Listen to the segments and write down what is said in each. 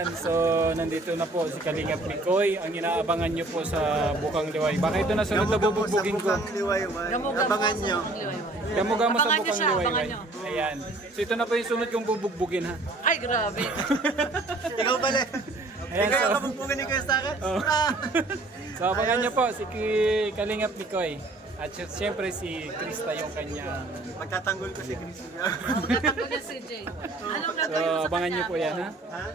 Ayan, so nandito na po si Kalingap Mikoy. Ang inaabangan nyo po sa Bukang Liway. Baka ito na sunod na bubugbugin ko. Abangan nyo. Gamo-gamo sa Bukang Liway. Ayan. So ito na po yung sunod kong bubugbugin ha. Ay, grabe. Ikaw pala. Ayan, Ikaw so, yung kabugbugan ni Kuya Saka. So abangan nyo po si Kalingap Mikoy. At siyempre si Krista yung kanyang... Magtatanggol ko si Krista. Magtatanggol niya si Jay. Anong gagawin mo sa kanya? Abangan nyo po yan ha.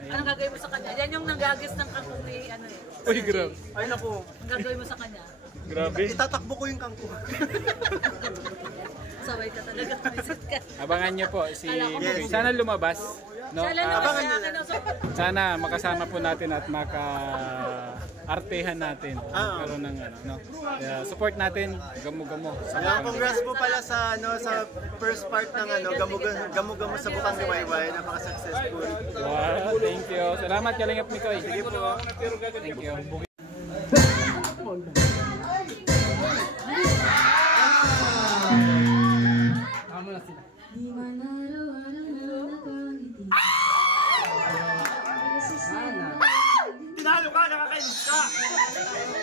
Anong gagawin mo sa kanya? Yan yung nanggagis ng kangkong ni ano eh. Uy, grabe. Ay naku. Ang gagawin mo sa kanya? Grabe. Itatakbo ko yung kangkong. Sabay ka talaga. Abangan nyo po si Mikoy. Sana lumabas. No? Sana makasama po natin at maka-artehan natin. Karoon ng ano, no? Support natin, gamo-gamo. Congrats po pala sa sa first part ng gamo-gamo sa Bukang Liwayway, napaka-successful. Wow, thank you. Salamat Kalingap Mikoy. Sige po. Thank you. Tinalo ka, nakakainis ka!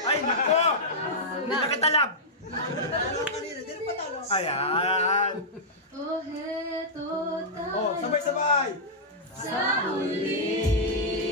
Ay, nako! Hindi na kita lab! Ayan! Oh, heto tayo sabay-sabay! sa uli.